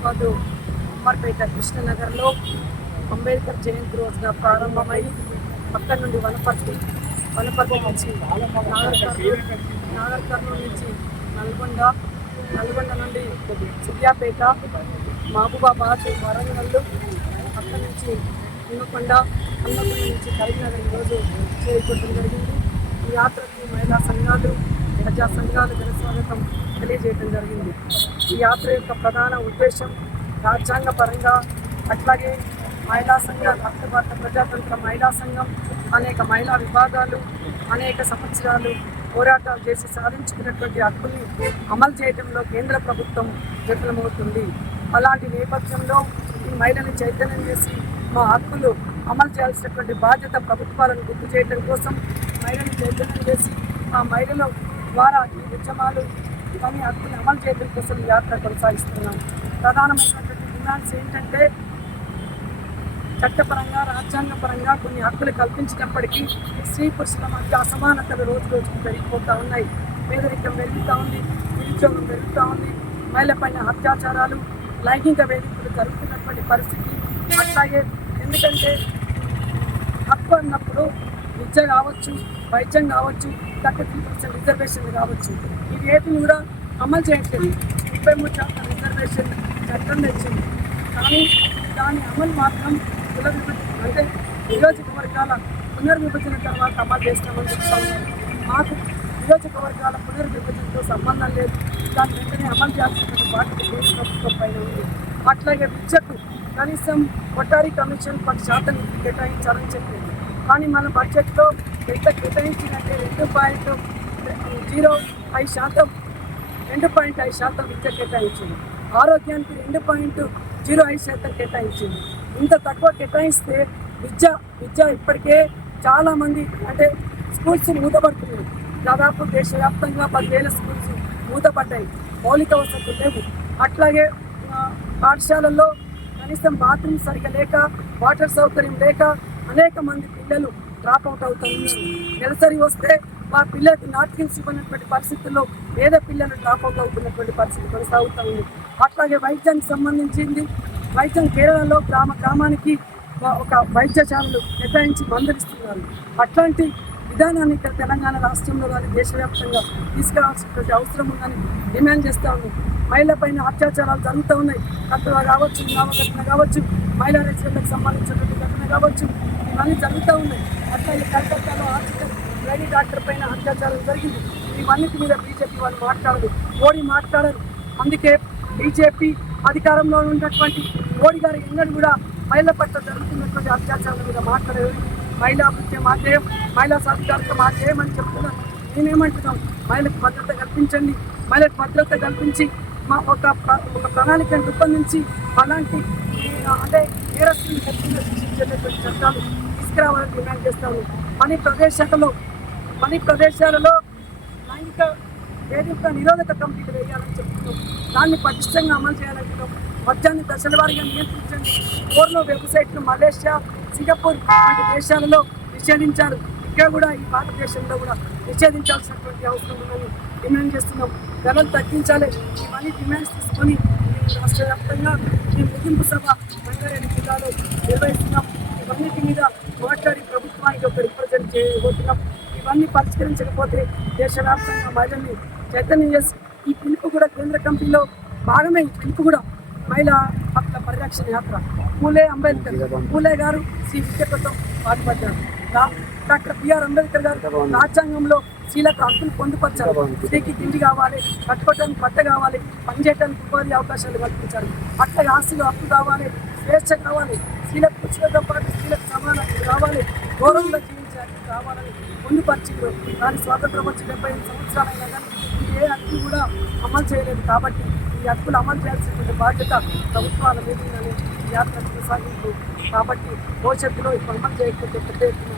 హైదరాబాదు ఉమ్మర్పేట కృష్ణనగర్లో అంబేద్కర్ జయంతి రోజున ప్రారంభమై పక్క నుండి వనపర్తి వనపర్తి నుంచి నాగర్ కర్నూలు నాగర్ కర్నూలు నుంచి నల్గొండ నల్గొండ నుండి సిద్యాపేట మహబూబాబాద్ వరంగల్ అక్కడి నుంచి హన్మకొండ హన్మకొండ నుంచి కరీంనగర్ ఈరోజు చేరుకోవడం జరిగింది. ఈ యాత్రకి మహిళా సంఘాలు ప్రజా సంఘాలు ఘన స్వాగతం తెలియజేయడం జరిగింది. ఈ యాత్ర యొక్క ప్రధాన ఉద్దేశం రాజ్యాంగ పరంగా అట్లాగే మహిళా సంఘాలు అఖిల భారత ప్రజాతంత్ర మహిళా సంఘం అనేక మహిళా విభాగాలు అనేక సంవత్సరాలు పోరాటాలు చేసి సాధించుకున్నటువంటి హక్కుల్ని అమలు చేయడంలో కేంద్ర ప్రభుత్వం విఫలమవుతుంది. అలాంటి నేపథ్యంలో ఈ మహిళని చైతన్యం చేసి మా హక్కులు అమలు చేయాల్సినటువంటి బాధ్యత ప్రభుత్వాలను గుర్తు చేయడం కోసం మహిళను చైతన్యం చేసి ఆ మహిళలో ద్వారా ఈ ఉద్యమాలు ఇవన్నీ హక్కులు అమలు చేయడం కోసం ఈ యాత్ర కొనసాగిస్తున్నాం ప్రధానమైనటువంటి డిమాండ్స్ ఏంటంటే చట్టపరంగా రాజ్యాంగపరంగా కొన్ని హక్కులు కల్పించినప్పటికీ స్త్రీ పురుషుల మధ్య అసమానతలు రోజు రోజుకు పెరిగిపోతూ ఉన్నాయి. పేదరికం పెరుగుతూ ఉంది నిరుద్యోగం పెరుగుతూ ఉంది మహిళపైన అత్యాచారాలు లైంగిక వేధింపులు జరుగుతున్నటువంటి పరిస్థితి అట్లాగే ఎందుకంటే హక్కు అన్నప్పుడు విద్య కావచ్చు వైద్యం కావచ్చు థర్టీ త్రీ పర్సెంట్ రిజర్వేషన్ కావచ్చు. ఇది ఏపీ కూడా అమలు చేయట్లేదు. ముప్పై మూడు శాతం రిజర్వేషన్ చట్టం తెచ్చింది. కానీ దాని అమలు మాత్రం పునర్విభజన అంటే నియోజకవర్గాల పునర్విభజన తర్వాత అమలు చేస్తామని చెప్తాము మాకు నియోజకవర్గాల పునర్విభజనతో సంబంధం లేదు. దాని వెంటనే అమలు చేయాల్సినటువంటి బాధ్యత కేంద్ర ప్రభుత్వం పైన ఉంది. అట్లాగే విద్యకు కనీసం కొట్టారి కమిషన్ పది శాతం కేటాయించాలని చెప్పింది కానీ మన బడ్జెట్లో ఎంత కేటాయించినట్టే రెండు పాయింట్ జీరో ఐదు శాతం రెండు పాయింట్ ఐదు శాతం విద్య కేటాయించింది. ఆరోగ్యానికి రెండు పాయింట్ జీరో ఐదు శాతం కేటాయించింది. ఇంత తక్కువ కేటాయిస్తే విద్య విద్య ఇప్పటికే చాలామంది అంటే స్కూల్స్ మూతపడుతున్నాయి. దాదాపు దేశవ్యాప్తంగా పదివేల స్కూల్స్ మూతపడ్డాయి. మౌలిక వసతులు లేవు. అట్లాగే పాఠశాలల్లో కనీసం బాత్రూమ్ సరిగా లేక వాటర్ సౌకర్యం లేక అనేక మంది పిల్లలు డ్రాప్ అవుట్ అవుతూ నెలసరి వస్తే మా పిల్లలకు నాట్కిన్స్ ఇవ్వనటువంటి పరిస్థితుల్లో పేద పిల్లలు డ్రాప్ అవుట్ అవుతున్నటువంటి పరిస్థితి కొనసాగుతూ ఉంది. అట్లాగే వైద్యానికి సంబంధించింది వైద్యం కేరళలో గ్రామ గ్రామానికి ఒక- వైద్యశాలలు కేటాయించి మందులు అట్లాంటి విధానాన్ని ఇక్కడ తెలంగాణ రాష్ట్రంలో కానీ దేశవ్యాప్తంగా తీసుకురావాల్సినటువంటి అవసరం ఉందని డిమాండ్ చేస్తా ఉన్నాం మహిళల పైన అత్యాచారాలు జరుగుతూ ఉన్నాయి. కథ కావచ్చు నామ ఘటన కావచ్చు మహిళా రైతులకు సంబంధించినటువంటి ఘటన కావచ్చు ఇవన్నీ జరుగుతూ ఉన్నాయి. అట్లాగే కలకత్తాలో ఆర్టికల్ లేడీ డాక్టర్ పైన అత్యాచారం జరిగింది. ఇవన్నిటి మీద బీజేపీ వాళ్ళు మాట్లాడరు. మోడీ మాట్లాడరు. అందుకే బీజేపీ అధికారంలో ఉన్నటువంటి మోడీ గారు ఎన్నడూ కూడా మహిళల పట్ల జరుగుతున్నటువంటి అత్యాచారాల మీద మాట్లాడేది మహిళా అభివృద్ధి మాధ్యేయం మహిళా సాధికారత మాధ్యమని చెప్తున్నాను నేనేమంటున్నాం మహిళకు భద్రత కల్పించండి. మహిళకు భద్రత కల్పించి మా ఒక ప్ర- ఒక ప్రణాళికను రూపొందించి అలాంటి అంటే నేరస్తులను ఖచ్చితంగా శిక్షించేటటువంటి చట్టాలు తీసుకురావాలని డిమాండ్ చేస్తాను పని ప్రదేశాలలో పని ప్రదేశాలలో లైంగిక వేదిక నిరోధక కమిటీలు వేయాలని చెప్తున్నాం. దాన్ని పటిష్టంగా అమలు చేయాలంటున్నాం మద్యాన్ని దశల వారీగా నియంత్రించండి. ఓర్లో వెబ్సైట్లు మలేషియా సింగపూర్ వంటి దేశాలలో నిషేధించారు. ఇక్కడ కూడా ఈ భారతదేశంలో కూడా నిషేధించాల్సినటువంటి అవసరం ఉందని డిమాండ్ చేస్తున్నాం. ధరలు తగ్గించాలి. ఇవన్నీ డిమాండ్స్ తీసుకొని రాష్ట్ర వ్యాప్తంగా ఈ ముగింపు సభ రంగారెడ్డి జిల్లాలో నిర్వహిస్తున్నాం. ఇవన్నిటి మీద మాట్లాడి ప్రభుత్వానికి ఒక రిప్రజెంట్ చేయబోతున్నాం. ఇవన్నీ పరిష్కరించకపోతే దేశవ్యాప్తంగా మహిళల్ని చైతన్యం చేసి ఈ పిలుపు కూడా కేంద్ర కమిటీలో భాగమే. ఈ పిలుపు కూడా మహిళా హక్కుల పరిరక్షణ యాత్ర. పూలే అంబేద్కర్ పూలే గారు శ్రీ విద్యతో పాటుపడ్డారు డాక్టర్ బిఆర్ అంబేద్కర్ గారు రాజ్యాంగంలో స్త్రీలకు హక్కులు పొందుపరిచారు. స్త్రీకి తిండి కావాలి కట్టుకోవడానికి బట్ట కావాలి పనిచేయడానికి ఉపాధి అవకాశాలు కల్పించారు. అట్లాగే ఆస్తులు హక్కు కావాలి స్వేచ్ఛ కావాలి స్త్రీలకు పురుషులతో పాటు స్త్రీలకు సమానం కావాలి గౌరవంగా జీవించాలి కావాలని పొందుపరిచింది దాని స్వాతంత్రం వచ్చి డెబ్బై ఐదు సంవత్సరాలైనా కానీ ఏ హక్కు కూడా అమలు చేయలేదు కాబట్టి ఈ హక్కులు అమలు చేయాల్సినటువంటి బాధ్యత ప్రభుత్వాల మీద ఈ యాత్ర కొనసాగింపు. కాబట్టి భవిష్యత్తులో ఇప్పుడు అమలు చేయకపోతే పెద్ద ఎత్తున